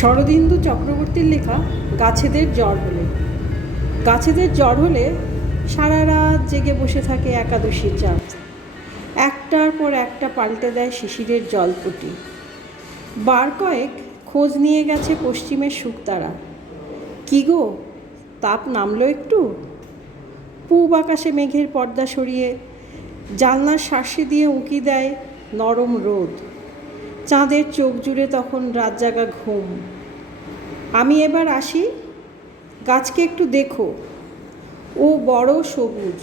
শরদিন্দু চক্রবর্তীর লেখা গাছেদের জ্বর হলে। গাছেদের জ্বর হলে সারা রাত জেগে বসে থাকে একাদশীর চাঁদ। একটার পর একটা পাল্টে দেয় শিশিরের জলপটি বার কয়েক খোঁজ নিয়ে গেছে পশ্চিমের শুকতারা। কি গো, তাপ নামলো একটু? পূব আকাশে মেঘের পর্দা সরিয়ে জানলার শাসি দিয়ে উঁকি দেয় নরম রোদ। চাঁদের চোখ জুড়ে তখন রাত জাগা ঘুম। আমি এবার আসি, গাছকে একটু দেখো। ও বড় সবুজ,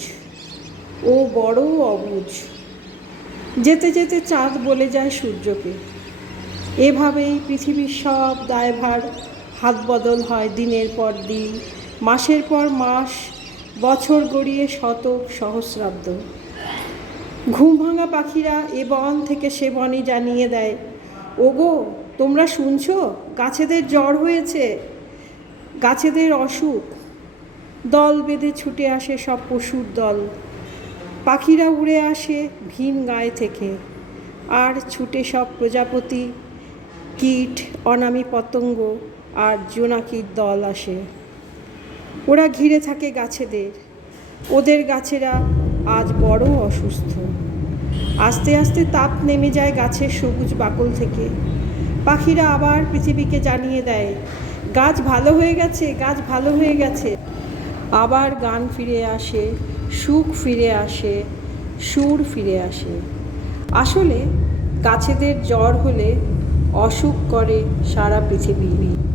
ও বড় অবুজ। যেতে যেতে চাঁদ বলে যায় সূর্যকে। এভাবেই পৃথিবীর সব দায়ভার হাত বদল হয় দিনের পর দিন, মাসের পর মাস, বছর গড়িয়ে শতক সহস্রাব্দ। ঘুম ভাঙা পাখিরা এ বন থেকে সে বনই জানিয়ে দেয় ওগো, তোমরা শুনছো? গাছেদের জ্বর হয়েছে। গাছেদের অসুখ। দল বেঁধে ছুটে আসে সব পশুর দল। পাখিরা উড়ে আসে ভিন গায়ে থেকে। আর ছুটে সব প্রজাপতি, কীট, অনামি পতঙ্গ আর জোনাকির দল আসে। ওরা ঘিরে থাকে গাছেদের। ওদের গাছেরা আজ বড় অসুস্থ। আস্তে আস্তে তাপ নেমে যায় গাছের সবুজ বাকল থেকে। পাখিরা আবার পৃথিবীকে জানিয়ে দেয়, গাছ ভালো হয়ে গেছে, গাছ ভালো হয়ে গেছে। আবার গান ফিরে আসে, সুখ ফিরে আসে, সুর ফিরে আসে। আসলে গাছেদের জ্বর হলে অসুখ করে সারা পৃথিবীরই